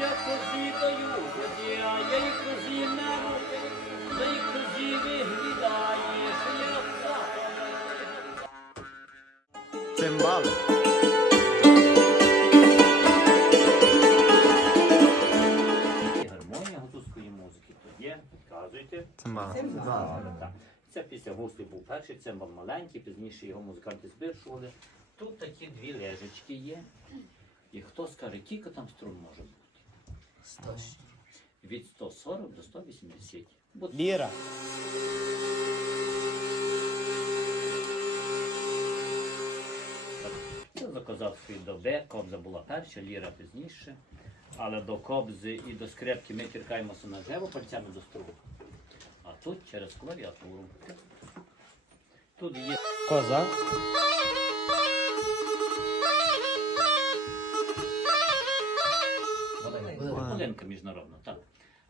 Я козі даю я й козі небо, та й козі виглядає, що я запам'ятаю. Цимбали. Це після гуслі був перший, це був маленький, пізніше його музиканти збільшували. Тут такі дві лежечки є. І хто скаже, кілька там струн може бути? Від 140 до 180. Бо Ліра. Це за козацької доби, кобза була перша, ліра пізніше. Але до кобзи і до скрепки ми тіркаємося наживо пальцями до струн. А тут через клавіатуру. Тут є Коза. Волинка міжнародна, так.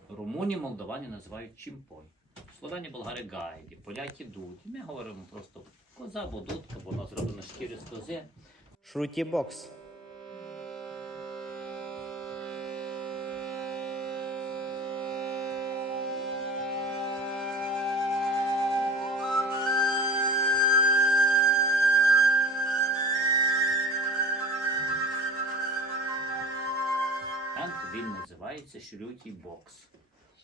Румуні, молдавані називають чімпой. Словені, болгари гайді, поляки дуть. Ми говоримо просто коза або дудка, бо вона зроблена з шкіри з кози. Шруті бокс. Називається Шрютій бокс.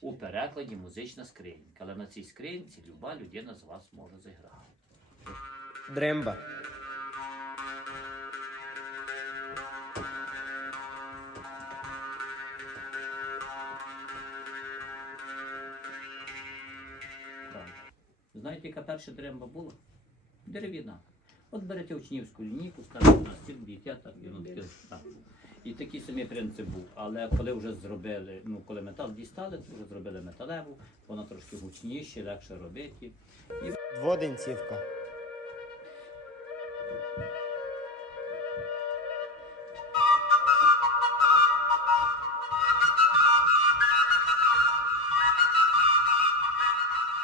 У перекладі музична скринька. Але на цій скринці люба людина з вас може зіграти. Дремба. Знаєте, яка перша дремба була? Дерев'яна. От берете учнівську лінійку, ставите на стіл, б'єте, так, і так. І такий самий принцип був. Але коли вже зробили, ну коли метал дістали, то вже зробили металеву, вона трошки гучніше, легше робити. І... Дводенцівка.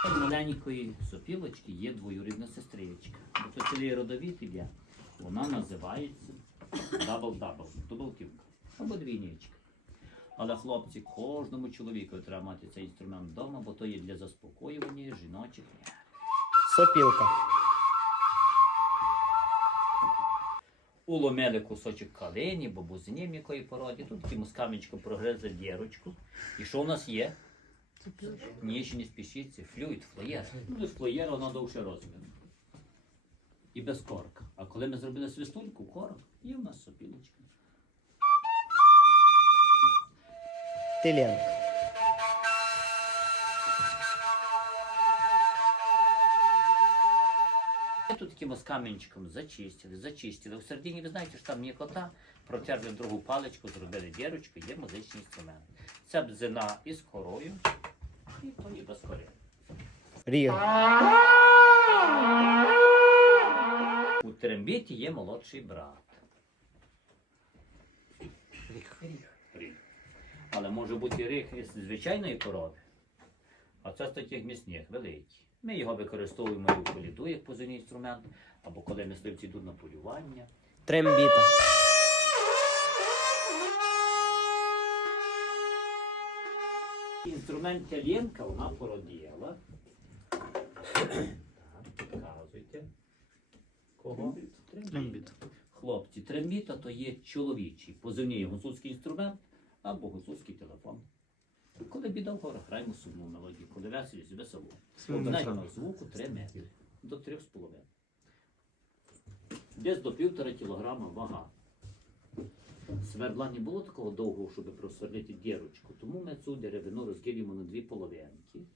У маленької сопілочки є двоюрідна сестричка. Бо то цілий родовід іде, вона називається дабл-дабл, дублтівка або двійничка. Але хлопці, кожному чоловіку треба мати цей інструмент вдома, бо то є для заспокоювання жіночих нервів. Сопілка. Уломили кусочок калині, бабузині м'якої породі, тут якимось камінчиком прогризли дірочку. І що в нас є? Ні, ще не спішіться, флюїд, флоєр. Ну, без флоєра воно довше розміру. І без корка. А коли ми зробили свистульку, корок, є в нас сопілочка. Тиленк. Ми тут таким ось камінчиком зачистили, зачистили. У середині, ви знаєте, що там м'якота, протерли другу паличку, зробили дірочку, є музичний інструмент. Це бзина із корою, і є. Ріг. У трембіті є молодший брат. Ріг. Але може бути ріг із звичайної корови, а це з таких місних, великий. Ми його використовуємо і в коліду як позивний інструмент, або коли мисливці йдуть на полювання. Трембіта. Інструмент тялінка вона породіла. Показуйте. Кого? Трембіт. Хлопці, трембіта то є чоловічий, позивний гуцульський інструмент або гуцульський телефон. Коли біда в горах, граємо сумну мелодію, коли веселість весело. Обнаймо звуку 3 метри до 3,5. Десь до півтора кілограма вага. Свердла не було такого довгого, щоб просверлити дірочку, тому ми цю деревину розділимо на дві половинки.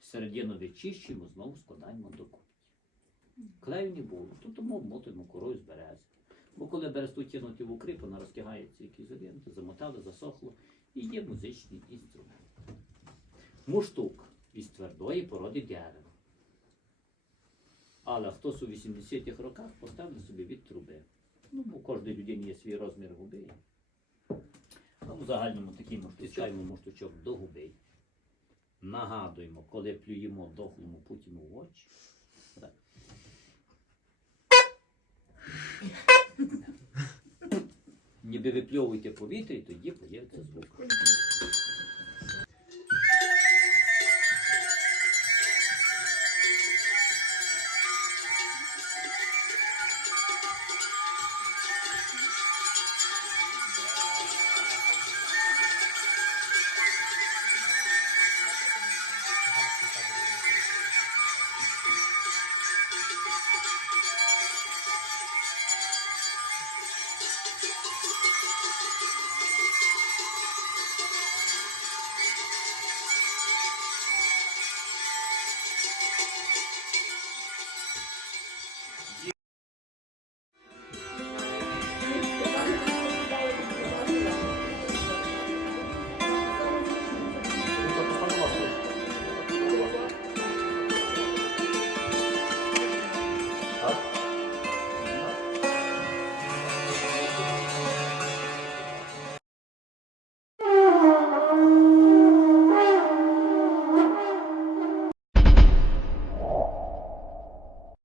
Середину вичищуємо, знову складаємо докупи. Клею не було, то тому обмотуємо корою з берези. Бо коли бересту тягнути в укрип, вона розтягається як ізолента, замотали, засохло і є музичний інструмент. Муштук із твердої породи дерева. Але хтось у 80-х роках поставив собі від труби. Ну, бо кожній людині є свій розмір губи. А в загальному такий муштучок до губи. Нагадуємо, коли плюємо дохлому путіну в очі. Так. Ніби випльовуєте повітря, і тоді появиться звук.